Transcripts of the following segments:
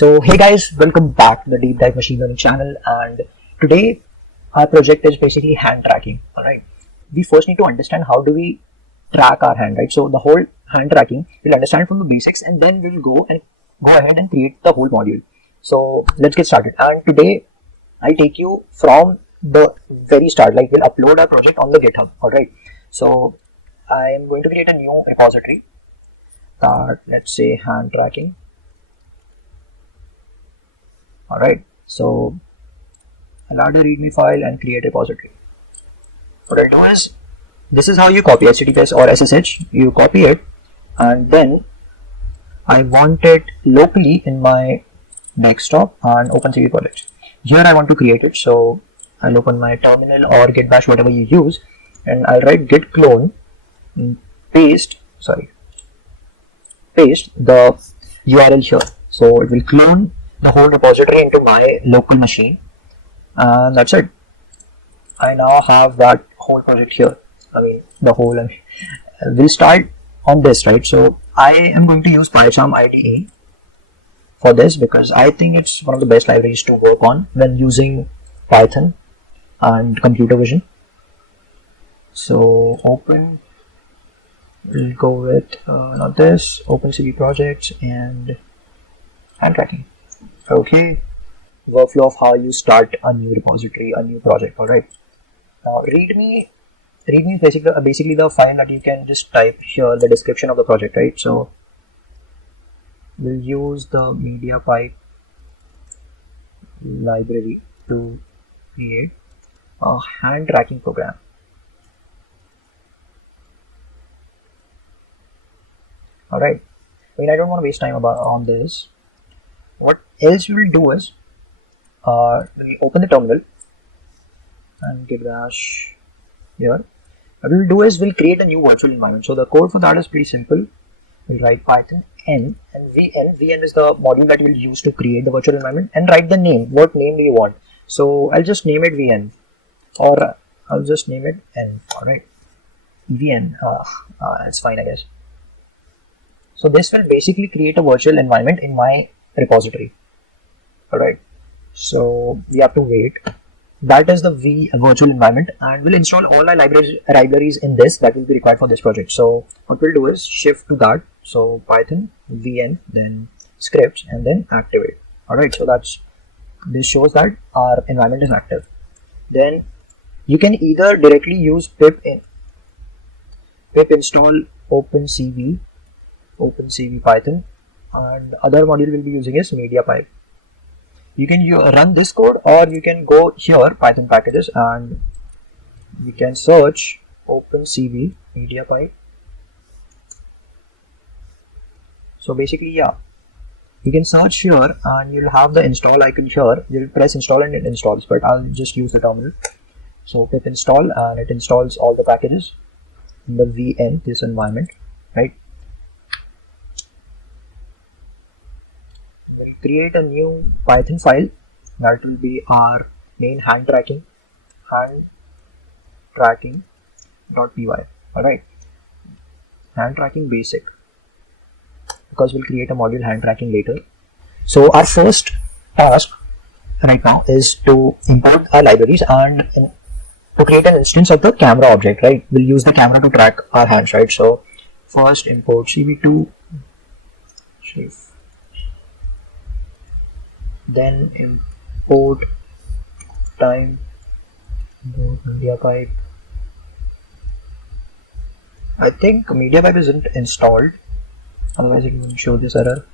So hey guys, welcome back to the Deep Dive Machine Learning channel, and today our project is basically hand tracking. Alright, we first need to understand how do we track our hand, right? So the whole hand tracking we'll understand from the basics, and then we'll go ahead and create the whole module. So let's get started. And today I'll take you from the very start, like we'll upload our project on the GitHub. Alright, so I am going to create a new repository that, let's say, hand tracking. Alright, so I'll add a readme file and create a repository. What I'll do is, this is how you copy HTTPS or SSH. You copy it, and then I want it locally in my desktop and OpenCV project. Here I want to create it, so I'll open my terminal or git bash, whatever you use, and I'll write git clone, paste the URL here. So it will clone the whole repository into my local machine, and that's it. I now have that whole project here. We'll start on this, right? So I am going to use PyCharm IDE for this because I think it's one of the best libraries to work on when using Python and computer vision. So we'll go with not this, OpenCV projects and hand tracking. Okay, workflow of how you start a new repository, a new project. All right. Now, readme is basically the file that you can just type here, the description of the project, right? So we'll use the MediaPipe library to create a hand tracking program. All right. I don't want to waste time on this. What else we will do is, we'll open the terminal and git bash here. What we'll do is we'll create a new virtual environment. So the code for that is pretty simple. We'll write Python n and vn. Vn is the module that we'll use to create the virtual environment, and write the name. What name do you want? So I'll just name it vn, or I'll just name it n. All right, vn. That's fine, I guess. So this will basically create a virtual environment in my repository. Alright, so we have to wait. That is the virtual environment, and we'll install all our libraries in this that will be required for this project. So what we'll do is shift to that. So Python vn, then scripts, and then activate. Alright, so this shows that our environment is active. Then you can either directly use pip install OpenCV Python, and other module we'll be using is MediaPipe. You can run this code, or you can go here, Python packages, and you can search OpenCV MediaPipe. So basically, yeah, you can search here and you'll have the install icon here. You'll press install and it installs, but I'll just use the terminal. So pip install, and it installs all the packages in the vn, this environment, right? We'll create a new Python file that will be our main hand tracking.py. Alright, hand tracking basic, because we'll create a module hand tracking later. So our first task right now is to import our libraries and to create an instance of the camera object, right? We'll use the camera to track our hands, right? So first import cv2, then import MediaPipe. I think MediaPipe isn't installed, otherwise it will show this error.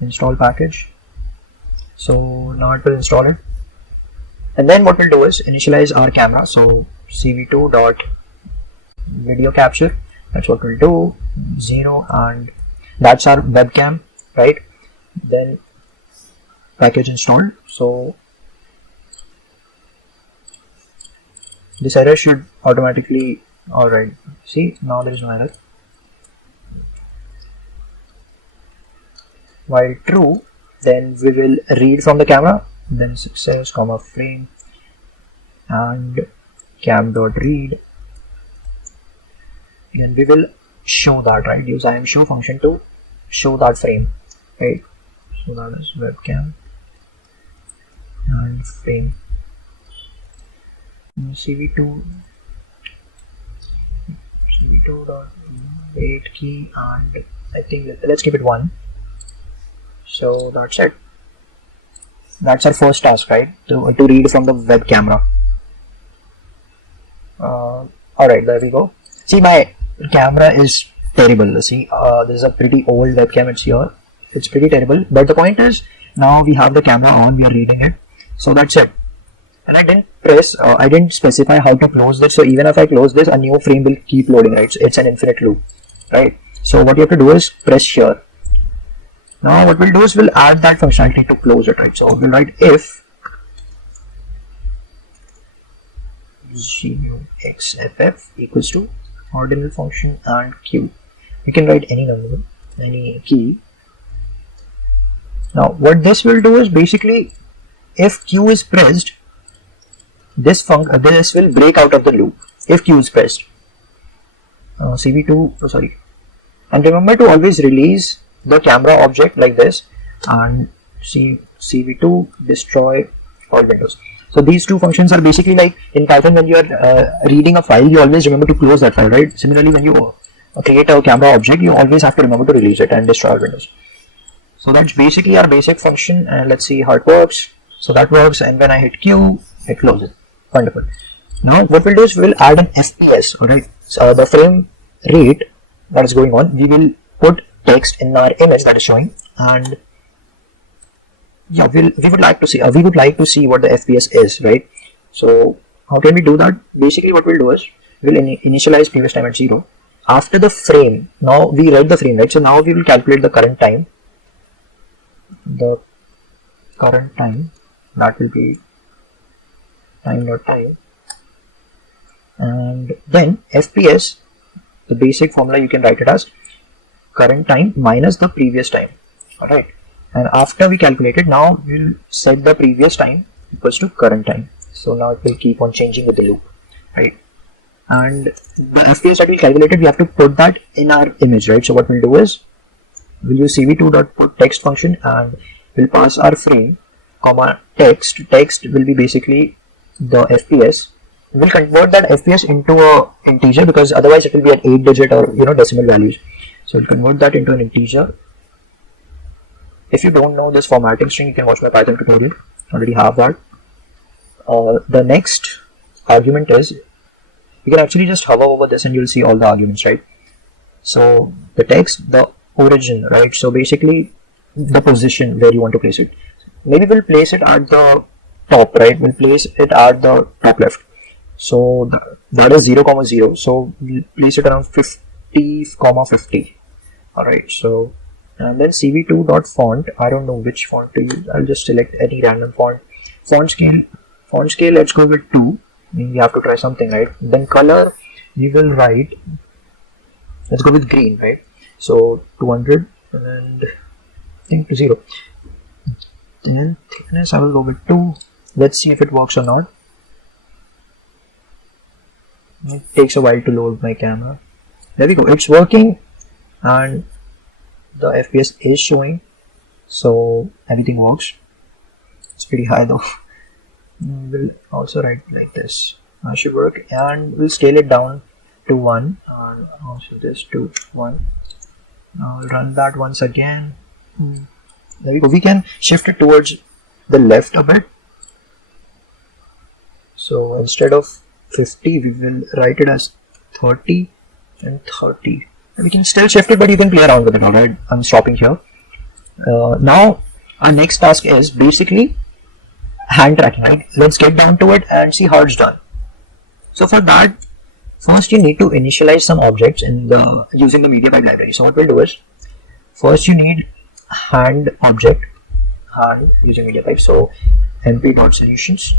Install package. So now it will install it, and then what we'll do is initialize our camera. So cv2.video capture, that's what we'll do, 0, and that's our webcam, right? Then package installed. So this error should automatically, alright, see, now there is no error. While true, then we will read from the camera, then success, frame, and cam.read. Then we will show that, right? Use IAMShow function to show that frame, right? So that is webcam and frame. CV2 dot wait key, and I think let's keep it 1. So that's it. That's our first task, right? To read from the web camera. Alright, there we go. See, my camera is terrible. See, this is a pretty old webcam. It's here. It's pretty terrible. But the point is, now we have the camera on. We are reading it. So that's it. And I didn't specify how to close this. So even if I close this, a new frame will keep loading, right? So it's an infinite loop, right? So what you have to do is press here. Now what we'll do is we'll add that functionality to close it, right? So we'll write if xff equals to ordinal function and q. You can write any number, any key. Now what this will do is basically, if q is pressed, this will break out of the loop if q is pressed. And remember to always release the camera object like this, and CV2 destroy all windows. So these two functions are basically like in Python, when you are reading a file, you always remember to close that file, right? Similarly, when you create a camera object, you always have to remember to release it and destroy all windows. So that's basically our basic function, and let's see how it works. So that works, and when I hit Q, it closes. Wonderful. Now what we'll do is we'll add an FPS, alright? So the frame rate that is going on, we will put text in our image that is showing, and yeah, we would like to see what the FPS is, right? So how can we do that? Basically what we'll do is we'll initialize previous time at 0. After the frame, now we read the frame, right? So now we will calculate the current time. The current time, that will be time.time, and then FPS, the basic formula you can write it as current time minus the previous time. Alright, and after we calculate it, now we'll set the previous time equals to current time. So now it will keep on changing with the loop, right? And the FPS that we calculated, we have to put that in our image, right? So what we'll do is we'll use cv2.putText function, and we'll pass our frame comma text. Text will be basically the FPS. We'll convert that FPS into a integer, because otherwise it will be an 8-digit or decimal values. So we'll convert that into an integer. If you don't know this formatting string, you can watch my Python tutorial. I already have that. The next argument is, you can actually just hover over this and you'll see all the arguments, right? So the text, the origin, right? So basically the position where you want to place it. Maybe we'll place it at the top, right? We'll place it at the top left. So that is 0, 0. So we'll place it around 50, 50. Alright, so and then cv2.font, I don't know which font to use. I'll just select any random font. Font scale, let's go with 2. I mean, we have to try something, right? Then color, we will write, let's go with green, right? So 200, and I think 0. Then thickness, I will go with 2. Let's see if it works or not. It takes a while to load my camera. There we go, it's working, and the FPS is showing, so everything works. It's pretty high though. We'll also write like this. I should work, and we'll scale it down to 1, and also this to 1. Now we'll run that once again. There we go. We can shift it towards the left a bit. So instead of 50, we will write it as 30 and 30. And we can still shift it, but you can play around with it. Alright, I'm stopping here. Now our next task is basically hand tracking, right? Let's get down to it and see how it's done. So for that, first you need to initialize some objects in using the MediaPipe library. So what we'll do is, first you need hand object, hand using MediaPipe. So np.solutions.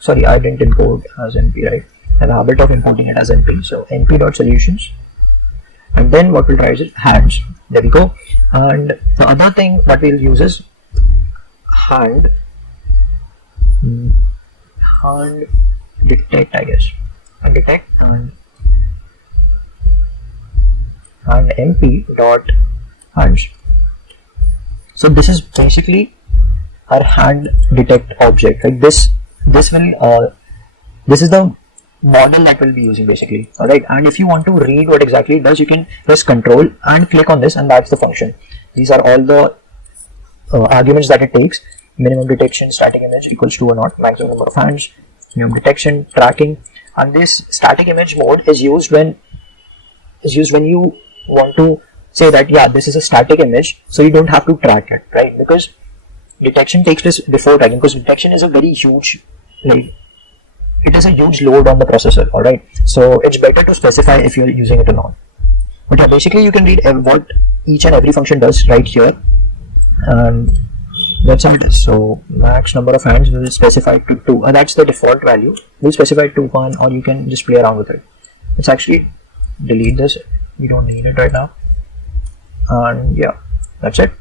Sorry, I didn't import as np, right? I have a habit of importing it as np. So np.solutions, and then what we'll try is hands. There we go. And the other thing that we'll use is hand detect, I guess. And detect, and and mp dot hands. So this is basically our hand detect object. Like this will this is the model that we'll be using basically. Alright, and if you want to read what exactly it does, you can press control and click on this, and that's the function. These are all the arguments that it takes. Minimum detection, static image equals to or not, maximum number of hands, minimum detection, tracking. And this static image mode is used when you want to say that yeah, this is a static image, so you don't have to track it, right? Because detection takes place before tracking, because detection is a very huge, like, it is a huge load on the processor. Alright, so it's better to specify if you're using it or not. But yeah, basically you can read what each and every function does right here, and that's how it is. So max number of hands will specify to 2, that's the default value. We'll specify to 1, or you can just play around with it. Let's actually delete this, we don't need it right now. And yeah, that's it.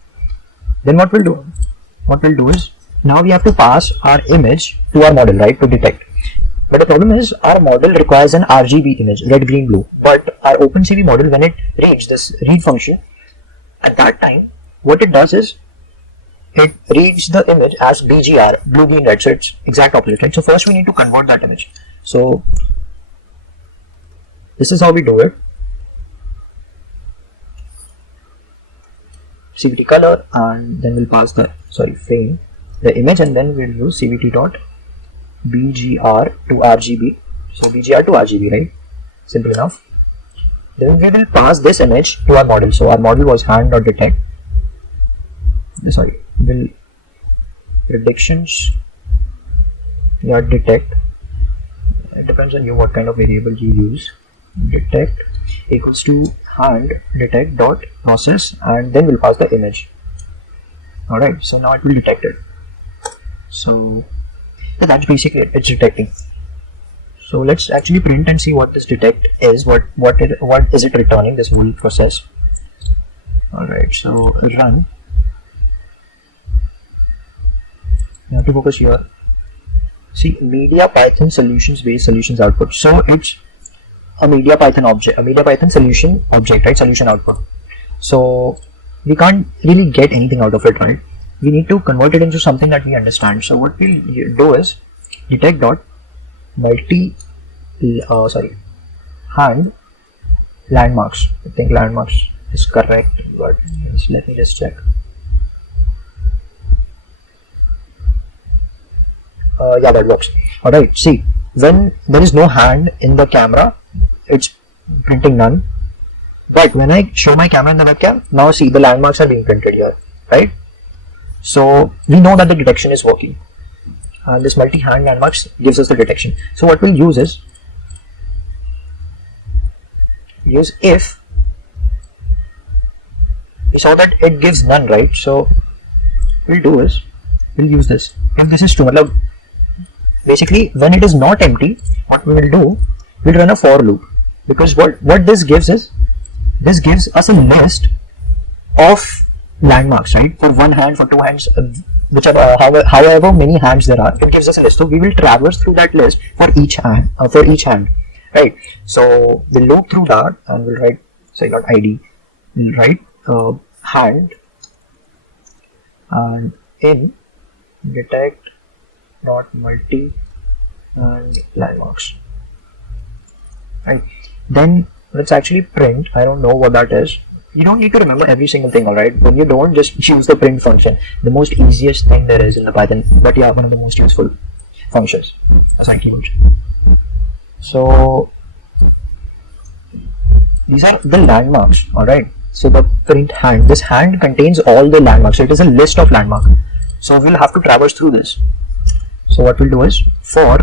Then what we'll do is, now we have to pass our image to our model, right, to detect. But the problem is our model requires an RGB image, red, green, blue. But our OpenCV model, when it reads this read function, at that time what it does is it reads the image as BGR, blue, green, red. So it's exact opposite, right? So first we need to convert that image. So this is how we do it. CVT color, and then we'll pass the frame the image, and then we'll use CVT dot BGR to RGB. So BGR to RGB, right? Simple enough. Then we will pass this image to our model. So our model was hand.detect. Will predictions detect. It depends on you what kind of variable you use. Detect equals to hand detect dot process, and then we'll pass the image. Alright, so now it will detect it. So yeah, that's basically it. It's detecting. So let's actually print and see what this detect is. What is it returning, this whole process. Alright, so run. You have to focus here. See, MediaPython solutions based solutions output. So it's a MediaPython object, a MediaPython solution object, right? Solution output. So we can't really get anything out of it, right? We need to convert it into something that we understand. So what we'll do is detect dot hand landmarks. I think landmarks is correct, but let me just check. Yeah, that works. Alright, see, when there is no hand in the camera, it's printing none. But when I show my camera in the webcam, now see, the landmarks are being printed here, right? So we know that the detection is working, and this multi-hand landmarks gives us the detection. So what we'll use is if. We saw that it gives none, right? So we'll use this. If this is true, basically when it is not empty, what we will do, we'll run a for loop, because what this gives is, this gives us a list of landmarks, right? For one hand, for two hands, whichever however many hands there are, it gives us a list. So we will traverse through that list for each hand, right? So we'll loop through that, and we'll write .id, we'll write hand, and in detect dot multi and landmarks, right? Then let's actually print. I don't know what that is. You don't need to remember every single thing, alright? When you don't, just choose the print function, the most easiest thing there is in the Python, but yeah, one of the most useful functions aside keywords. So these are the landmarks, alright? So the print hand, this hand contains all the landmarks, so it is a list of landmarks. So we'll have to traverse through this. So what we'll do is for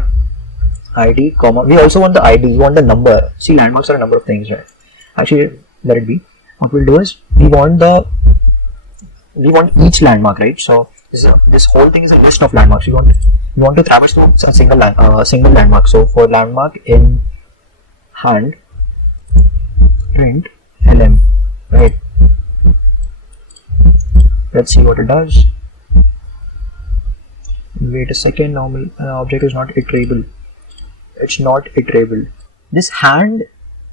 id, comma, we also want the id, we want the number. See, landmarks are a number of things, right? Actually, let it be. What we'll do is we want each landmark, right? So this whole thing is a list of landmarks. We want to traverse through a single landmark. So for landmark in hand, print lm, right? Let's see what it does. Wait a second. Normal object is not iterable. It's not iterable. This hand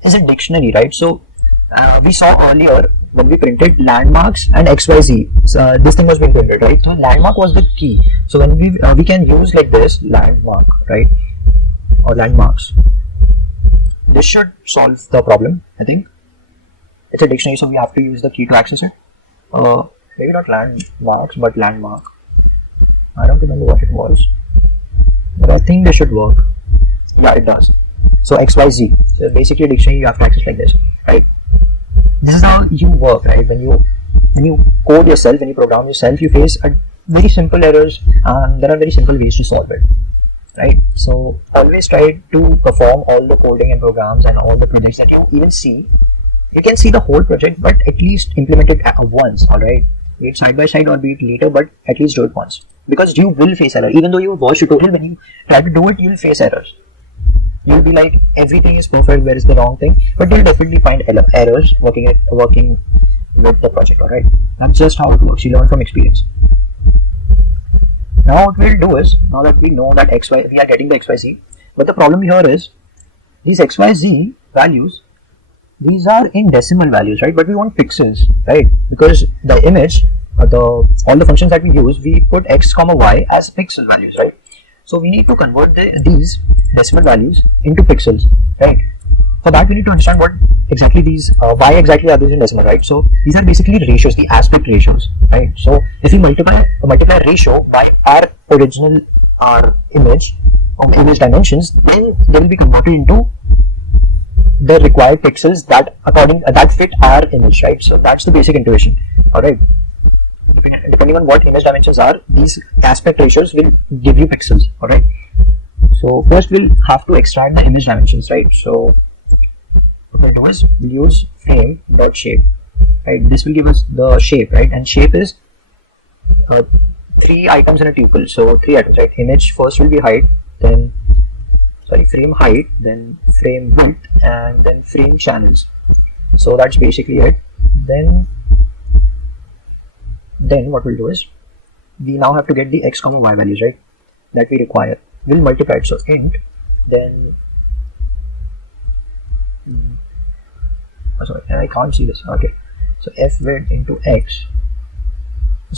is a dictionary, right? So We saw earlier when we printed landmarks and XYZ, this thing was being printed, right? So landmark was the key. So when we can use like this landmark, right, or landmarks. This should solve the problem. I think it's a dictionary, so we have to use the key to access it. Maybe not landmarks, but landmark. I don't remember what it was, but I think this should work. Yeah, it does. So XYZ. So basically, a dictionary you have to access like this, right? This is how you work, right? When you code yourself, when you program yourself, you face very simple errors, and there are very simple ways to solve it, right? So always try to perform all the coding and programs and all the projects that you even see. You can see the whole project, but at least implement it once, all right? Be it side by side or be it later, but at least do it once, because you will face error. Even though you watch tutorial, when you try to do it, you'll face errors. You'll be like, everything is perfect, where is the wrong thing? But you'll definitely find errors working with the project, alright? That's just how it works. You learn from experience. Now what we'll do is, now that we know that we are getting the XYZ, but the problem here is, these XYZ values, these are in decimal values, right? But we want pixels, right? Because the image, all the functions that we use, we put x comma y as pixel values, right? So we need to convert these decimal values into pixels, right? For that we need to understand what exactly these, why exactly are these in decimal, right? So these are basically ratios, the aspect ratios, right? So if we multiply ratio by our original image dimensions, then they will be converted into the required pixels that fit our image, right? So that's the basic intuition, all right? Depending on what image dimensions are, these aspect ratios will give you pixels, all right? So first we'll have to extract the image dimensions, right? So what we'll do is we'll use frame.shape, right? This will give us the shape, right? And shape is 3 items in a tuple, so 3 items, right? Image first will be height, then frame height, then frame width, and then frame channels. So that's basically it. Then what we'll do is, we now have to get the x comma y values, right, that we require. We'll multiply it, so int, then I can't see this, okay, so f width into x,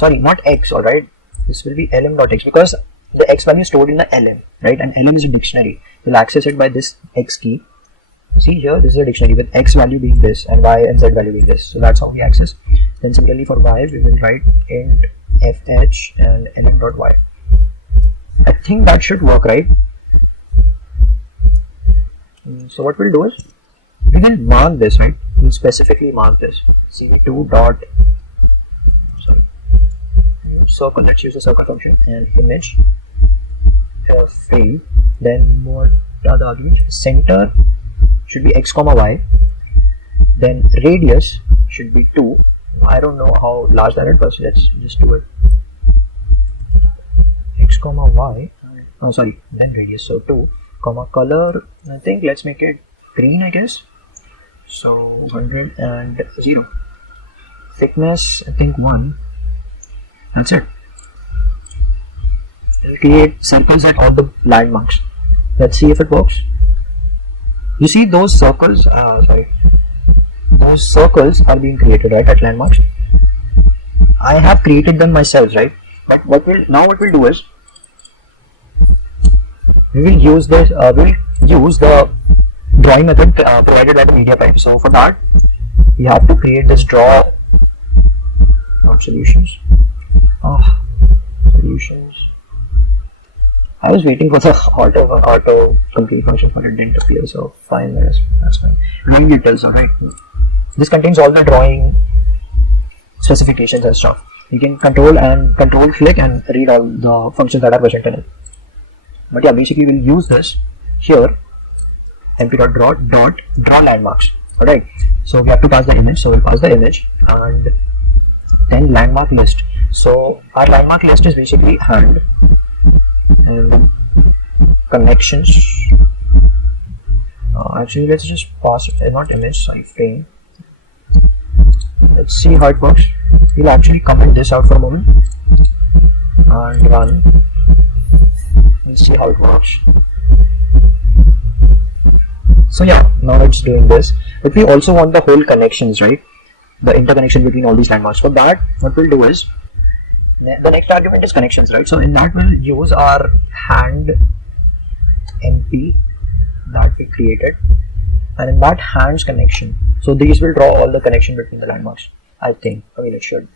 not x, alright, this will be lm.x, because the x value is stored in the lm, right, and lm is a dictionary. We'll access it by this x key. See here, this is a dictionary with x value being this and y and z value being this, so that's how we access. Then similarly for y, we will write int fh and lm.y. I think that should work, right? So what we'll do is, we will mark this, right? We'll specifically mark this cv2 dot circle. Let's use the circle function, and image frame. Then what are the arguments? Center should be x comma y, then radius should be 2. I don't know how large that is, but let's just do it. X comma y, then radius, so 2, comma color, I think let's make it green, I guess, so 100 and 0, thickness I think 1, that's it. It'll create circles at all the landmarks. Let's see if it works. You see those circles, those circles are being created, right, at landmarks. I have created them myself, right? But what we'll do is, we will use this. We'll use the drawing method provided by the MediaPipe. So for that, we have to create this draw. Not solutions. Solutions. I was waiting for the auto complete function, but it didn't appear. So fine, that's fine. Drawing details, alright. This contains all the drawing specifications and stuff. You can control click and read all the functions that are present in it. But yeah, basically we'll use this here, mp.draw landmarks. Alright, so we have to pass the image, so we'll pass the image and then landmark list. So our landmark list is basically hand and connections. Actually, let's just pass not image, frame. Let's see how it works. We'll actually comment this out for a moment and run. Let's see how it works. So yeah, now it's doing this. but we also want the whole connections, right? The interconnection between all these landmarks. For that, what we'll do is, the next argument is connections, right? So in that we'll use our hand MP that we created, and in that hands connection, so these will draw all the connection between the landmarks, I think. I mean, it should.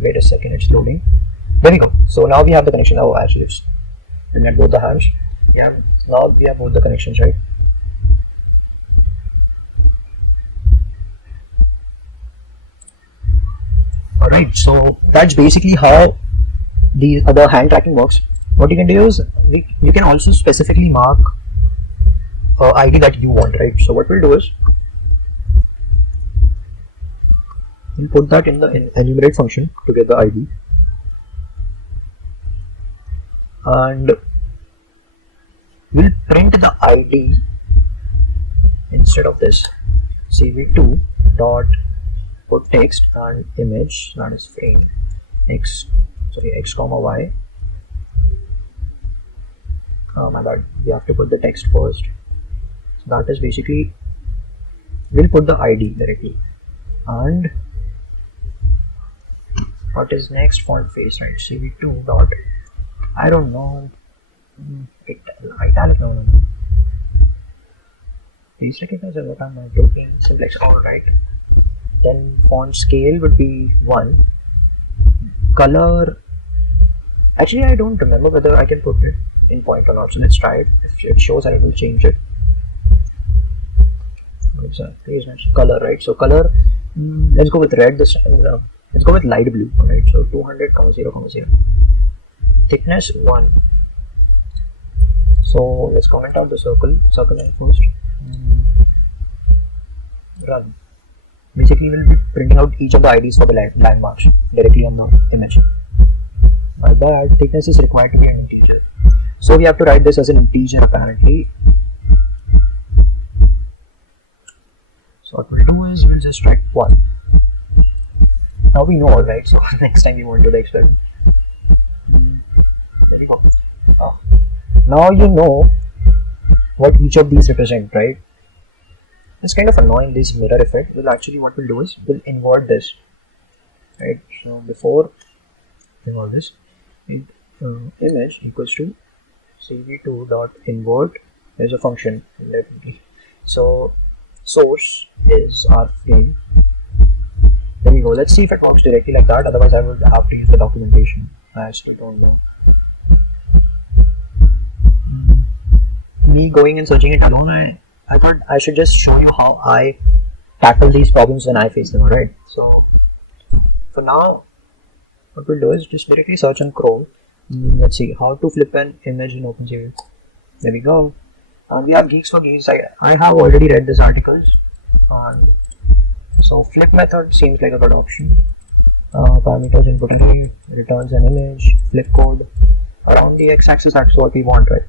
Wait a second, it's loading. There we go. So now we have the connection. Oh, actually it's at both the hands. Yeah, now we have both the connections, right? Alright, so that's basically how the other hand tracking works. What you can do is, you can also specifically mark ID that you want, right? So what we'll do is, we'll put that in the enumerate function to get the ID, and we'll print the ID instead of this. CV2 dot put text and image, that is frame x comma y. My bad, we have to put the text first. So that is basically, we'll put the ID directly, and what is next? Font face, right? CV2 dot, I don't know, italic, no. Please recognize what am I doing? Simplex, alright. Then font scale would be 1. Color, actually I don't remember whether I can put it in point or not, so let's try it. If it shows, I will change it. Color, right? So color, let's go with red this time. Let's go with light blue, alright? So 200,0,0. Thickness 1. So let's comment out the circle line first. Run. Basically, we'll be printing out each of the IDs for the landmarks directly on the image. My bad, thickness is required to be an integer. So we have to write this as an integer apparently. So what we'll do is, we'll just write 1. Now we know, right? So next time we won't do the experiment. There we go. Now you know what each of these represent, right? It's kind of annoying, this mirror effect. Well, actually what we'll do is, we'll invert this, right? So before invert this, image equals to cv2 dot invert is a function definitely. So source is our frame. There we go. Let's see if it works directly like that. Otherwise I would have to use the documentation. I still don't know. Me going and searching it alone, I thought I should just show you how I tackle these problems when I face them, alright? So for now, what we'll do is just directly search on Chrome. Let's see how to flip an image in OpenCV. There we go. And we have Geeks for Geeks. I have already read these articles, and so flip method seems like a good option. Parameters input array, returns an image, flip code around the x-axis. That's what we want, right?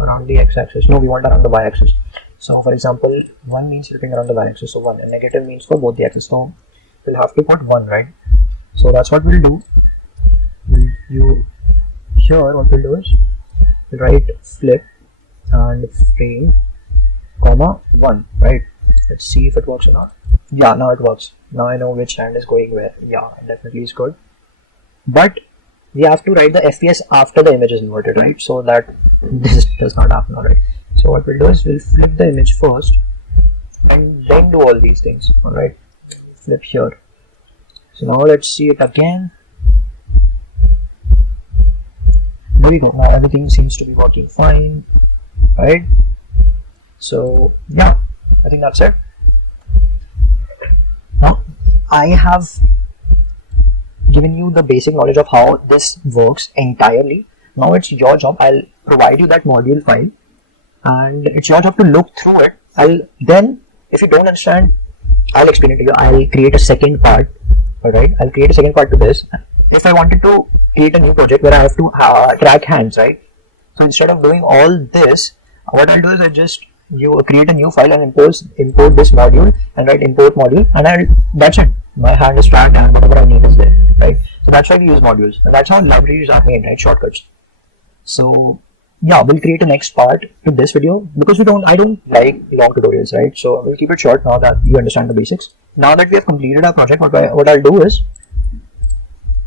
Around the x-axis. No, we want around the y-axis. So for example, 1 means flipping around the y-axis, so 1, and negative means for both the axes. So we'll have to put 1, right? So that's what we'll do. What we'll do is, we'll write flip and frame comma 1, right? Let's see if it works or not. Yeah, now it works. Now I know which hand is going where. Yeah, definitely is good. But we have to write the FPS after the image is inverted, right? So that this does not happen, alright? So what we'll do is, we'll flip the image first and then do all these things, alright? Flip here. So now let's see it again. There we go. Now everything seems to be working fine, right? So yeah, I think that's it. Now I have given you the basic knowledge of how this works entirely. Now it's your job. I'll provide you that module file, and it's your job to look through it. Then, if you don't understand, I'll explain it to you. I'll create a second part. Alright, I'll create a second part to this. If I wanted to create a new project where I have to track hands, right? So instead of doing all this, what I'll do is, create a new file and import this module and write import module, and that's it. My hand is tracked and whatever I need is there, right? So that's why we use modules, and that's how libraries are made, right? Shortcuts. So yeah, we'll create a next part to this video because I don't like long tutorials, right? So we'll keep it short now that you understand the basics. Now that we have completed our project, what I'll do is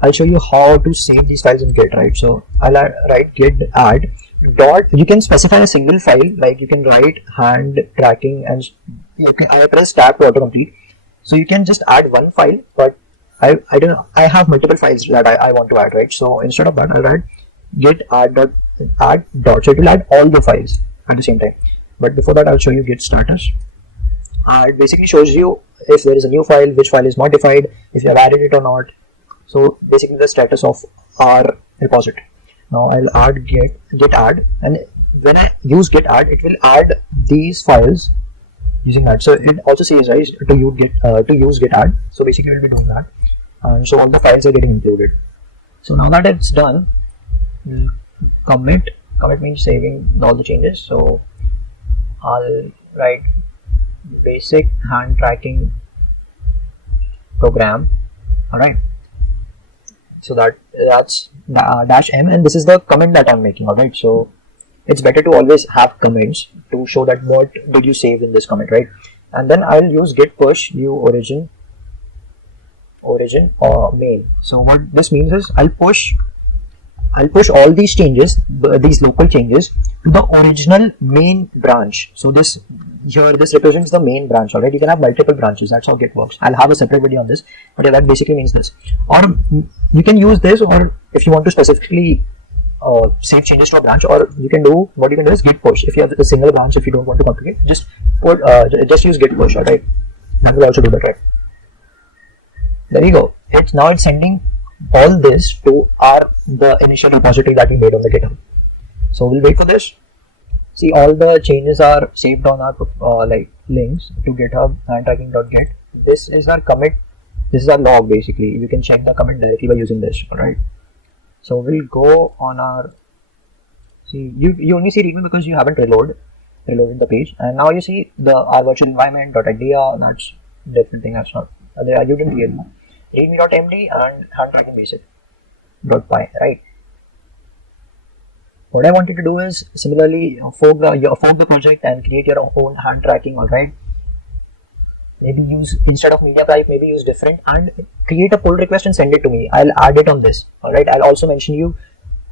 I'll show you how to save these files in Git, right? So I'll write git add dot. You can specify a single file, like you can write hand tracking, and I press tab to autocomplete. So you can just add one file, but I don't know, I have multiple files that I want to add, right? So instead of that, I'll write git add dot. So it will add all the files at the same time. But before that, I'll show you git status. It basically shows you if there is a new file, which file is modified, if you have added it or not. So basically the status of our repository. Now I'll add git add, and when I use git add, it will add these files using that. So it also says, right, to use git add. So basically we'll be doing that, and so all the files are getting included. So now that it's done, we'll commit means saving all the changes. So I'll write basic hand tracking program. All right. So that's -m, and this is the comment that I'm making. All right. So it's better to always have comments to show that what did you save in this comment, right? And then I'll use git push new origin or main. So what this means is I'll push all these changes, these local changes, to the original main branch. So this represents the main branch. Alright, you can have multiple branches. That's how Git works. I'll have a separate video on this, but yeah, that basically means this. Or you can use this, or if you want to specifically save changes to a branch, or you can do is git push. If you have a single branch, if you don't want to complicate, just use git push. Alright, that will also do that, right? There you go. It's sending all this to the initial repository that we made on the GitHub. So we'll wait for this. See, all the changes are saved on our links to GitHub and tracking.git. This is our commit. This is our log basically. You can check the commit directly by using this. Alright. So we'll go on our. See, you only see readme because you haven't reloaded the page, and now you see our virtual environment.idea. That's different thing. That's not. You didn't read that. readme.md and hand tracking basic.py, right? What I wanted to do is similarly fork the project and create your own hand tracking. All right, maybe use, instead of MediaPipe, maybe use different, and create a pull request and send it to me. I'll add it on this. All right, I'll also mention you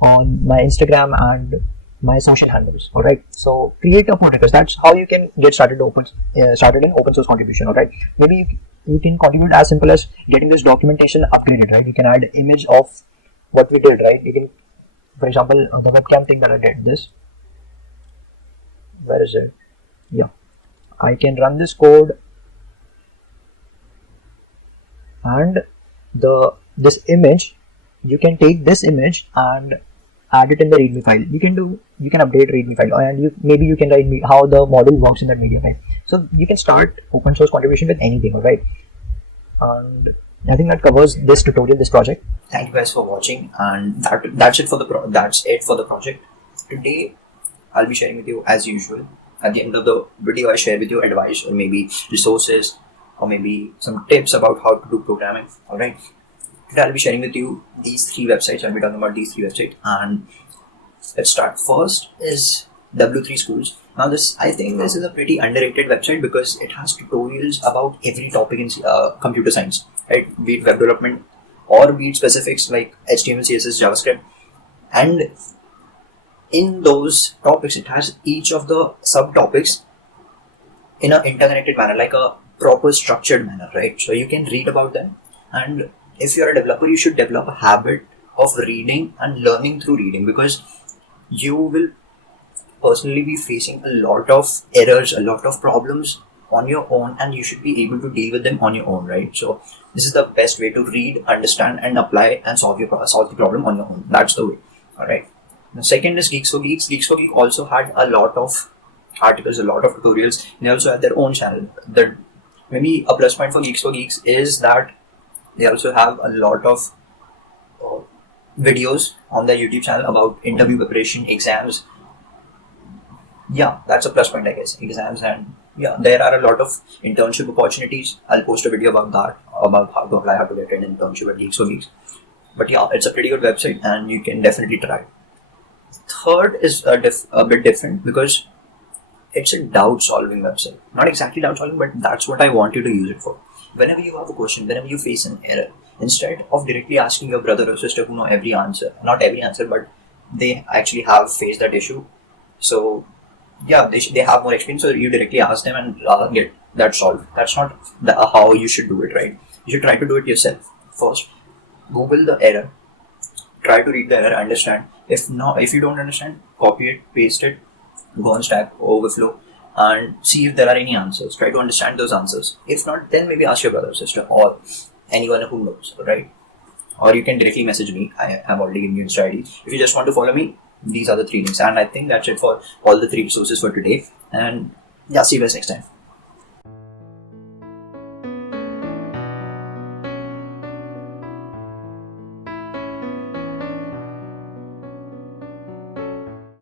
on my Instagram and my social handles. All right, so create a pull request. That's how you can get started in open source contribution. All right, maybe you can contribute as simple as getting this documentation upgraded, right? You can add image of what we did, right? You can, for example, the webcam thing that I did, this, where is it? Yeah, I can run this code, and this image, you can take this image and add it in the readme file. You can update readme file, and maybe you can write me how the model works in that MediaPipe. So you can start open source contribution with anything, all right? And I think that covers this tutorial, this project. Thank you guys for watching, and that's it for the project. Today I'll be sharing with you, as usual, at the end of the video I share with you advice, or maybe resources, or maybe some tips about how to do programming. Alright, today I'll be sharing with you these 3 websites. I'll be talking about these 3 websites, and let's start. First is W3 Schools. Now I think this is a pretty underrated website because it has tutorials about every topic in computer science, right? Be it web development or be it specifics like HTML, CSS, JavaScript, and in those topics it has each of the subtopics in an interconnected manner, like a proper structured manner, right? So you can read about them, and if you're a developer, you should develop a habit of reading and learning through reading, because you will personally be facing a lot of errors, a lot of problems on your own, and you should be able to deal with them on your own, right? So this is the best way to read, understand, and apply and solve the problem on your own. That's the way. All right. The second is Geeks for Geeks. Geeks for Geeks also had a lot of articles, a lot of tutorials. They also had their own channel. Maybe a plus point for Geeks for Geeks is that they also have a lot of videos on their YouTube channel about interview preparation, exams. Yeah, that's a plus point, I guess. Exams, and yeah, there are a lot of internship opportunities. I'll post a video about that, about how to apply, how to get an internship at Geeks for Geeks. But yeah, it's a pretty good website, and you can definitely try. Third is a bit different because it's a doubt solving website. Not exactly doubt solving, but that's what I want you to use it for. Whenever you have a question, whenever you face an error, instead of directly asking your brother or sister who know every answer, not every answer, but they actually have faced that issue. So yeah, they have more experience, so you directly ask them and get that solved. That's not how you should do it, right? You should try to do it yourself. First, Google the error, try to read the error, understand. If you don't understand, copy it, paste it, go on Stack Overflow and see if there are any answers. Try to understand those answers. If not, then maybe ask your brother or sister or anyone who knows, right? Or you can directly message me. I have already given you Insta ID. If you just want to follow me, these are the 3 links. And I think that's it for all the 3 resources for today. And yeah, see you guys next time.